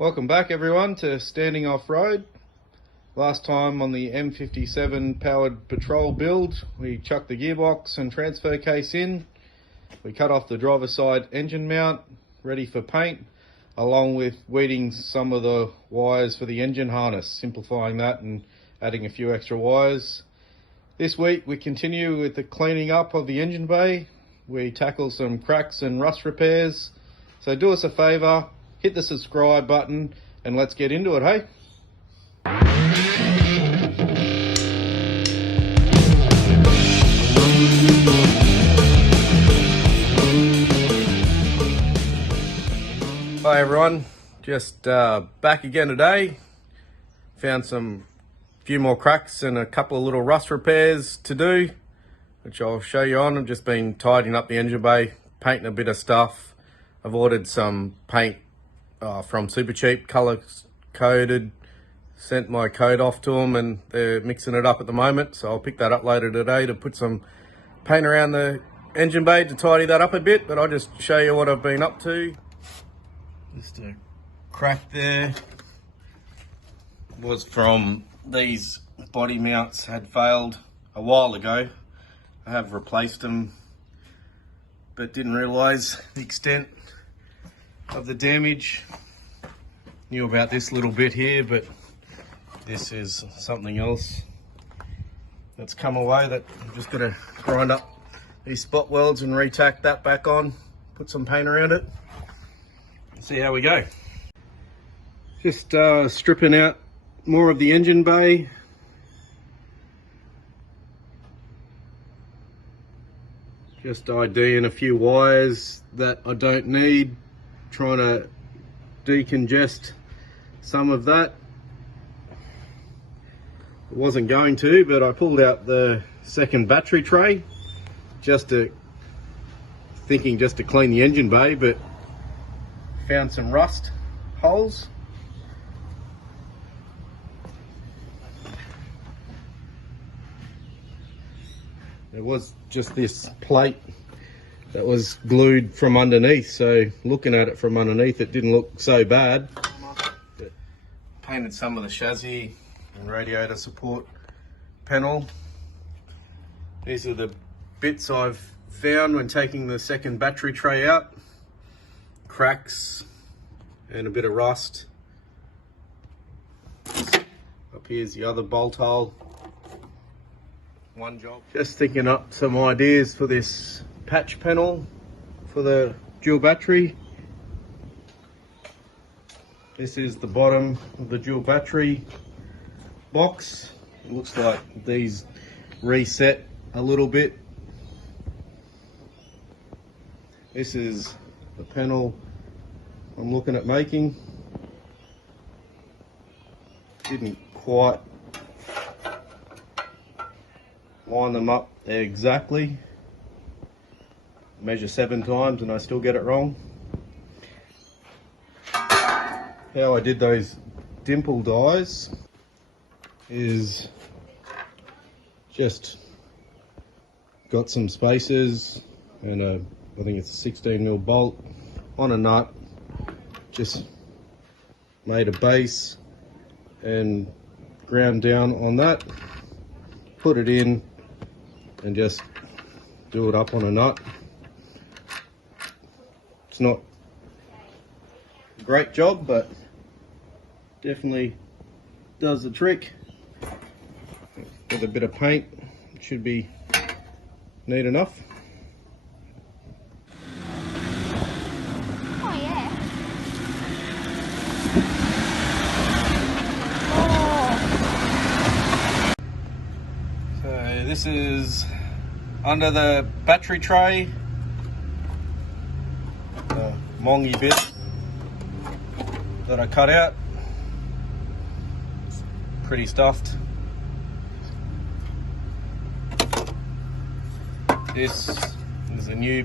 Welcome back everyone to Standing Off-Road. Last time on the M57 powered patrol build, we chucked the gearbox and transfer case in. We cut off the driver's side engine mount, ready for paint, along with weeding some of the wires for the engine harness, simplifying that and adding a few extra wires. This week we continue with the cleaning up of the engine bay. We tackle some cracks and rust repairs. So do us a favour, hit the subscribe button and let's get into it, hey? Hi everyone, just back again today. Found few more cracks and a couple of little rust repairs to do, which I'll show you on. I've just been tidying up the engine bay, painting a bit of stuff. I've ordered some paint from Super Cheap, colour coded, sent my code off to them and they're mixing it up at the moment. So I'll pick that up later today to put some paint around the engine bay to tidy that up a bit, but I'll just show you what I've been up to. Just a crack there was from these body mounts had failed a while ago. I have replaced them, but didn't realise the extent of the damage. Knew about this little bit here, but this is something else that's come away that I'm just going to grind up these spot welds and re-tack that back on, put some paint around it, and see how we go. Just stripping out more of the engine bay. Just IDing a few wires that I don't need, trying to decongest some of that. I wasn't going to, but I pulled out the second battery tray thinking just to clean the engine bay, but found some rust holes. There was just this plate that was glued from underneath, so looking at it from underneath it didn't look so bad. But painted some of the chassis and radiator support panel. These are the bits I've found when taking the second battery tray out. Cracks and a bit of rust. Up here's the other bolt hole. One job. Just thinking up some ideas for this patch panel for the dual battery. This is the bottom of the dual battery box. It looks like these reset a little bit. This is the panel I'm looking at making. Didn't quite line them up exactly. Measure 7 times and I still get it wrong. How I did those dimple dies is just got some spacers and I think it's a 16mm bolt on a nut, just made a base and ground down on that, put it in and just do it up on a nut. It's not a great job, but definitely does the trick. With a bit of paint, it should be neat enough. Oh yeah. Oh. So this is under the battery tray, the mongy bit that I cut out. It's pretty stuffed. This is a new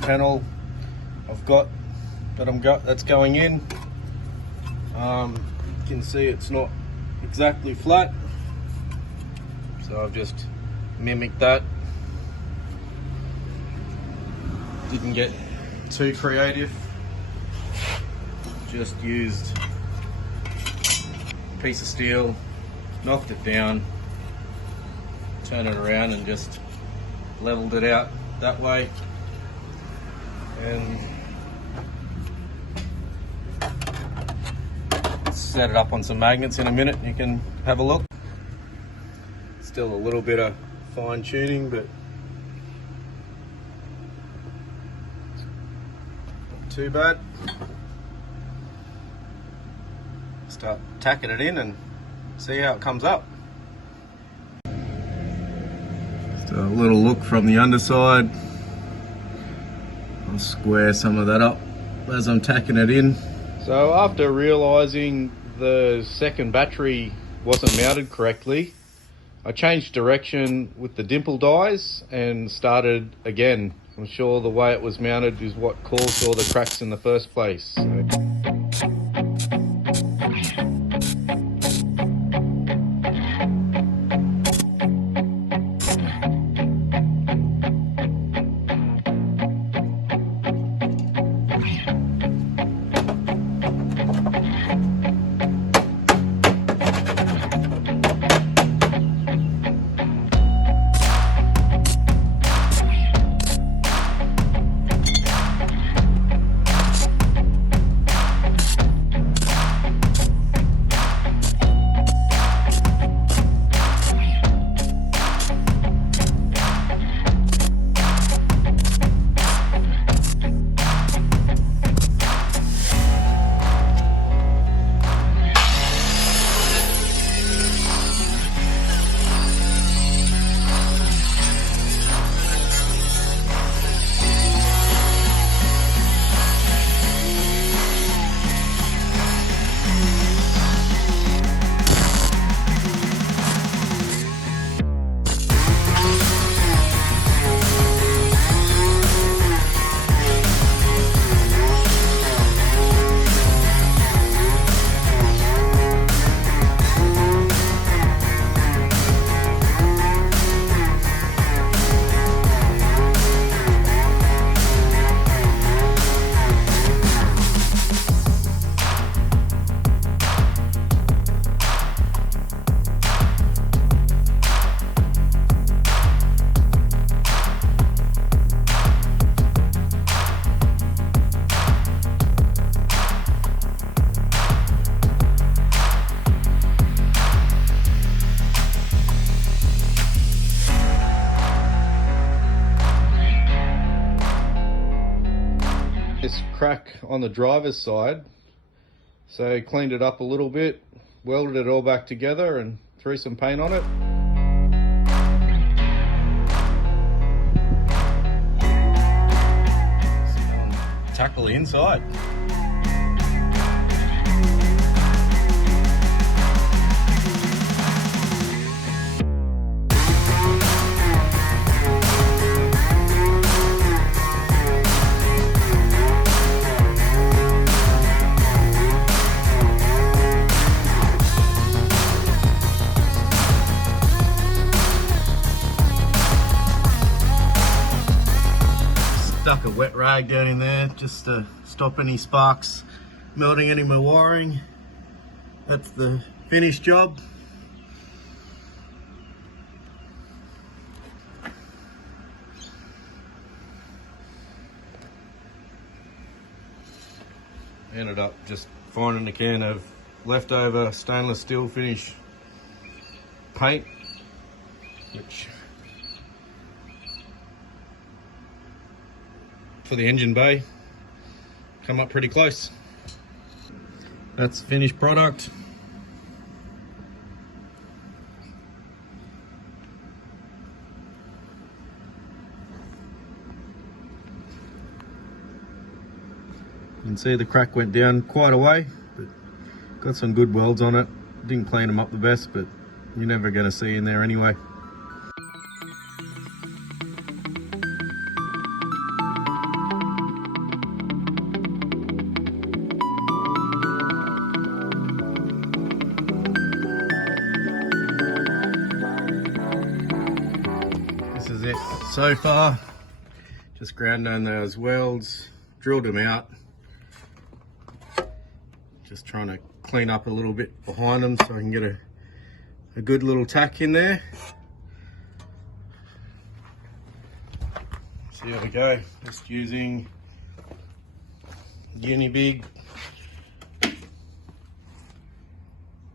panel I've got that's going in. You can see it's not exactly flat, so I've just mimicked that. Didn't get too creative, just used piece of steel, knocked it down, turned it around and just leveled it out that way. And set it up on some magnets in a minute. You can have a look. Still a little bit of fine tuning, but not too bad. Start tacking it in and see how it comes up. Just a little look from the underside. I'll square some of that up as I'm tacking it in. So after realizing the second battery wasn't mounted correctly, I changed direction with the dimple dies and started again. I'm sure the way it was mounted is what caused all the cracks in the first place. This crack on the driver's side, so cleaned it up a little bit, welded it all back together and threw some paint on it. Tackle the inside. Stuck a wet rag down in there just to stop any sparks melting any of my wiring. That's the finished job. Ended up just finding a can of leftover stainless steel finish paint, which for the engine bay come up pretty close. That's the finished product. You can see the crack went down quite a way, but got some good welds on it. Didn't clean them up the best, but you're never going to see in there anyway. This is it so far. Just ground down those welds, drilled them out. Just trying to clean up a little bit behind them so I can get a good little tack in there. So here we go, just using BIG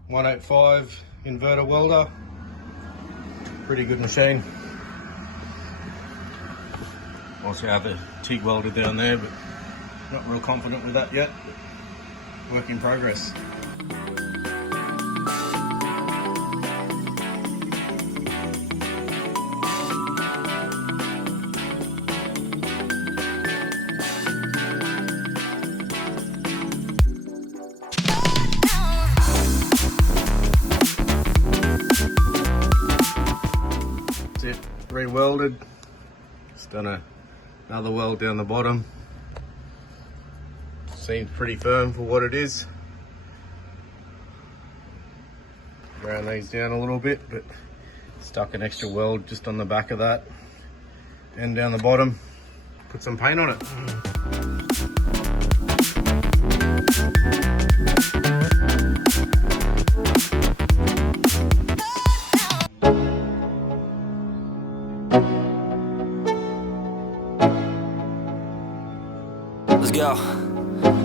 185 inverter welder. Pretty good machine. Also have a TIG welder down there, but not real confident with that yet. Work in progress. That's it, re-welded. Just done another weld down the bottom. Seems pretty firm for what it is. Ground these down a little bit, but stuck an extra weld just on the back of that and down the bottom. Put some paint on it. Let's go.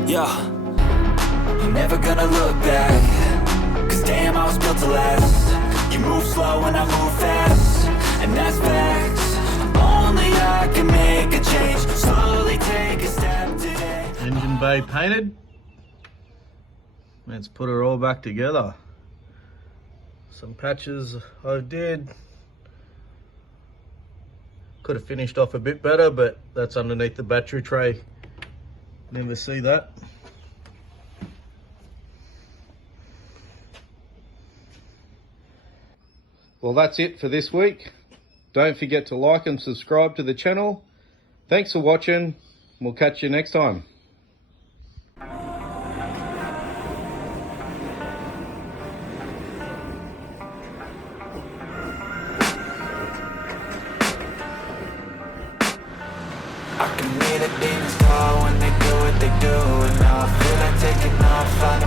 Yeah, I'm never gonna look back, cause damn, I was built to last. You move slow and I move fast, and that's facts. Only I can make a change, slowly take a step today. Engine bay painted. Let's put it all back together. Some patches I did. Could have finished off a bit better, but that's underneath the battery tray. Never see that. Well, that's it for this week. Don't forget to like and subscribe to the channel. Thanks for watching. We'll catch you next time. I can hear the demons call when they do what they do, and now I feel like taking off. Find a